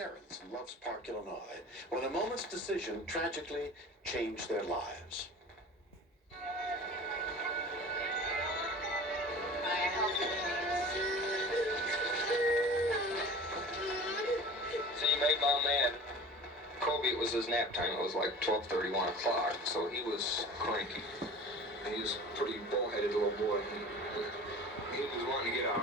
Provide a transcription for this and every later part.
parents in Loves Park, Illinois, when a moment's decision tragically changed their lives. So you made my man, Coby, it was his nap time. It was like 12:30, 1 o'clock, so he was cranky. He was a pretty bullheaded little boy. He was wanting to get out.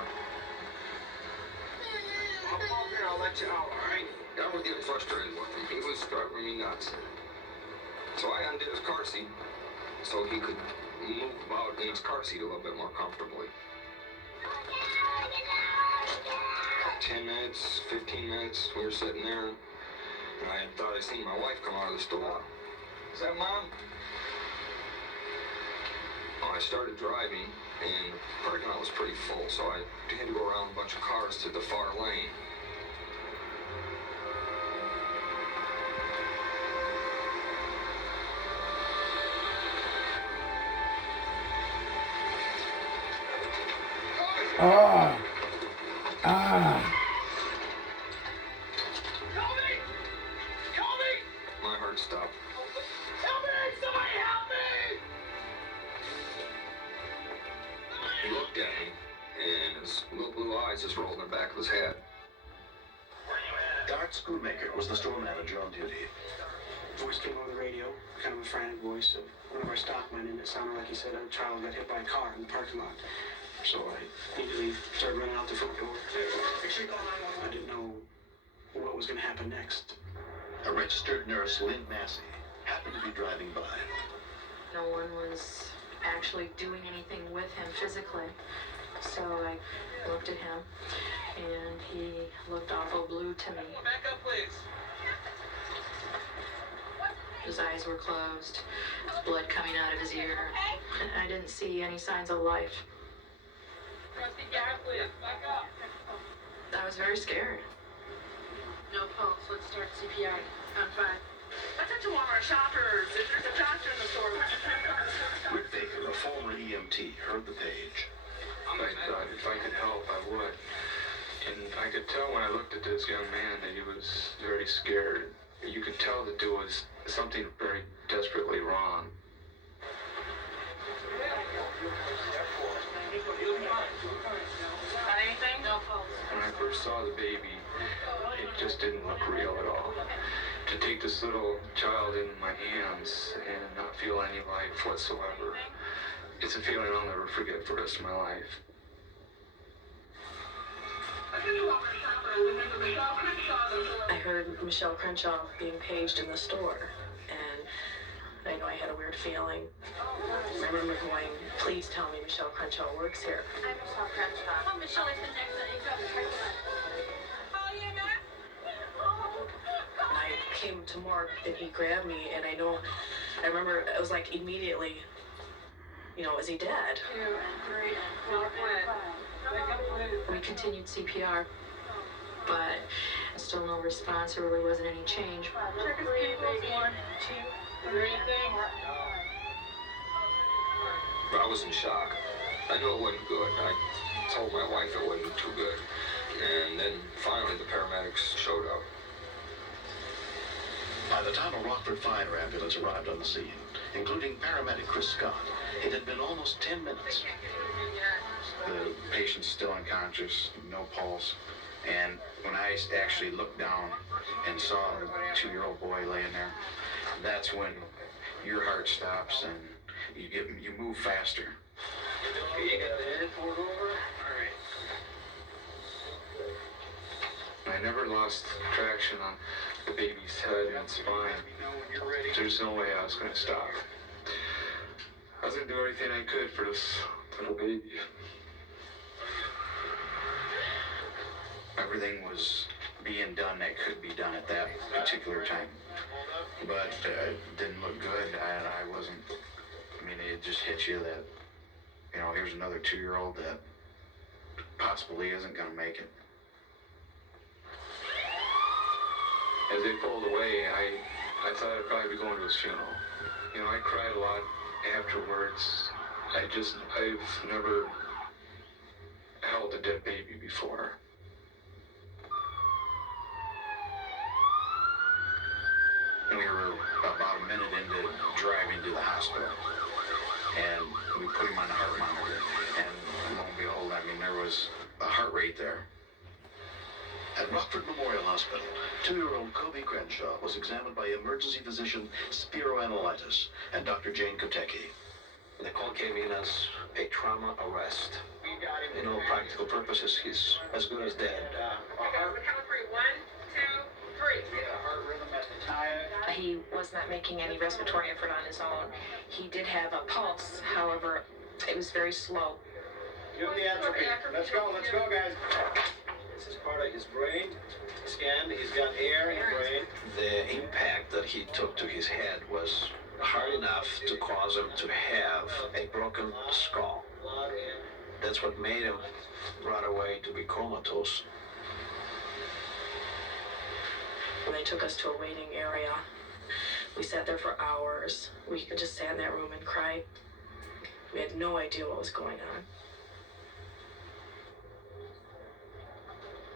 I'll come over here, I'll let you out, all right? I was getting frustrated with him. He was driving me nuts. So I undid his car seat so he could move about in his car seat a little bit more comfortably. 10 minutes, 15 minutes, we were sitting there, and I thought I seen my wife come out of the store. Is that Mom? I started driving, and the parking lot was pretty full, so I had to go around a bunch of cars to the far lane. Coby! My heart stopped. Help me! Somebody help me! He looked at me, and his little blue eyes just rolled in the back of his head. Dart Schoonmaker was the store manager on duty. Voice came over the radio, kind of a frantic voice of one of our stockmen, and it sounded like he said a child got hit by a car in the parking lot. So I immediately started running out the front door. I didn't know what was going to happen next. A registered nurse, Lynn Massey, happened to be driving by. No one was actually doing anything with him physically. So I looked at him, and he looked awful blue to me. Back up, please. His eyes were closed, blood coming out of his ear, and I didn't see any signs of life. I was very scared. No pulse. Let's start CPR. On 5. Attention, Walmart shoppers. If there's a doctor in the store. Rick Baker, a former EMT, heard the page. I thought if I could help, I would. And I could tell when I looked at this young man that he was very scared. You could tell that there was something very desperately wrong. Anything? No pulse. When I first saw the baby, it just didn't look real at all. To take this little child in my hands and not feel any life whatsoever, it's a feeling I'll never forget for the rest of my life. I heard Michelle Crenshaw being paged in the store, and I know I had a weird feeling. I remember going, please tell me Michelle Crenshaw works here. I'm Michelle Crenshaw. Oh, Michelle is the next one. You got the parking lot. Oh, yeah, man. I came to Mark, and he grabbed me, and I remember it was like immediately, is he dead? 2 and 3 and 4. We continued CPR, but still no response. There really wasn't any change. Check his pupils. 1, 2, 3. But I was in shock. I knew it wasn't good. I told my wife it wasn't too good. And then finally the paramedics showed up. By the time a Rockford Fire ambulance arrived on the scene, including paramedic Chris Scott, it had been almost 10 minutes. The patient's still unconscious, no pulse, and when I actually looked down and saw the 2-year-old boy laying there, that's when your heart stops and you move faster. Okay, you got the airport over? All right. I never lost traction on the baby's head and spine. There's no way I was going to stop. I was going to do everything I could for this little baby. Everything was being done that could be done at that particular time. But it didn't look good. It just hits you that, here's another 2-year-old that possibly isn't going to make it. As they pulled away, I thought I'd probably be going to his funeral. I cried a lot afterwards. I've never held a dead baby before. We were about a minute into driving to the hospital, and we put him on the heart monitor, and lo and behold, I mean, there was a heart rate there. At Rockford Memorial Hospital, 2-year-old Coby Crenshaw was examined by emergency physician Spiro Analytis and Dr. Jane Kotecki. The call came in as a trauma arrest. In all practical purposes, he's as good as dead. Okay, guys, the count of 3. 1, 2, 3. Heart rhythm at the time. He was not making any respiratory effort on his own. He did have a pulse, however, it was very slow. You have the entropy. Let's go, guys. This is part of his brain. Scanned, he's got air in the brain. The impact that he took to his head was hard enough to cause him to have a broken skull. That's what made him right away to be comatose. When they took us to a waiting area, we sat there for hours. We could just sat in that room and cried. We had no idea what was going on.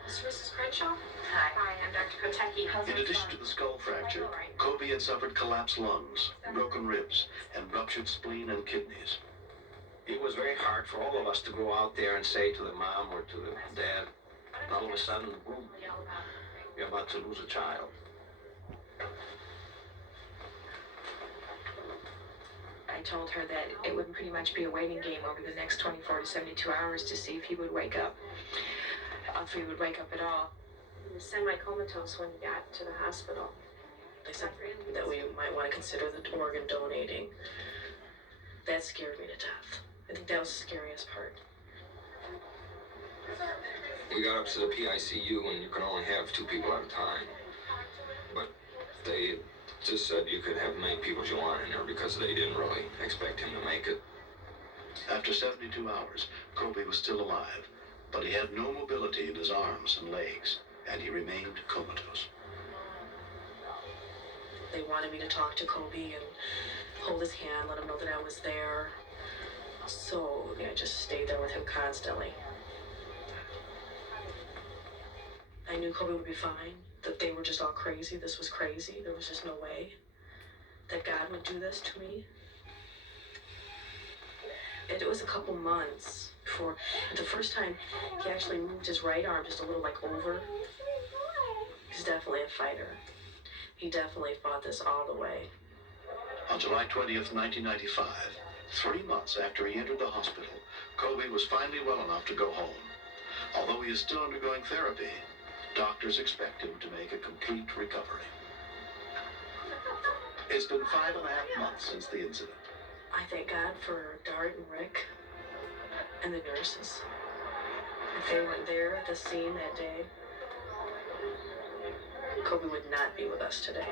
This is Mrs. Crenshaw? Hi, I'm Dr. Kotecki. In addition to the skull fracture, Coby had suffered collapsed lungs, broken ribs, and ruptured spleen and kidneys. It was very hard for all of us to go out there and say to the mom or to the dad, all of a sudden, boom, you're about to lose a child. I told her that it would pretty much be a waiting game over the next 24 to 72 hours to see if he would wake up. If he would wake up at all. He was semi-comatose when he got to the hospital. They said that we might want to consider the organ donating. That scared me to death. I think that was the scariest part. We got up to the PICU and you can only have 2 people at a time. But they just said you could have many people you want in there because they didn't really expect him to make it. After 72 hours, Coby was still alive, but he had no mobility in his arms and legs, and he remained comatose. They wanted me to talk to Coby and hold his hand, let him know that I was there. So I just stayed there with him constantly. I knew Coby would be fine, that they were just all crazy. This was crazy. There was just no way that God would do this to me. It was a couple months before, the first time he actually moved his right arm just a little like over. He's definitely a fighter. He definitely fought this all the way. On July 20th, 1995, 3 months after he entered the hospital, Coby was finally well enough to go home. Although he is still undergoing therapy, doctors expect him to make a complete recovery. It's been 5.5 months since the incident. I thank God for Dart and Rick and the nurses. If they weren't there at the scene that day, Coby would not be with us today.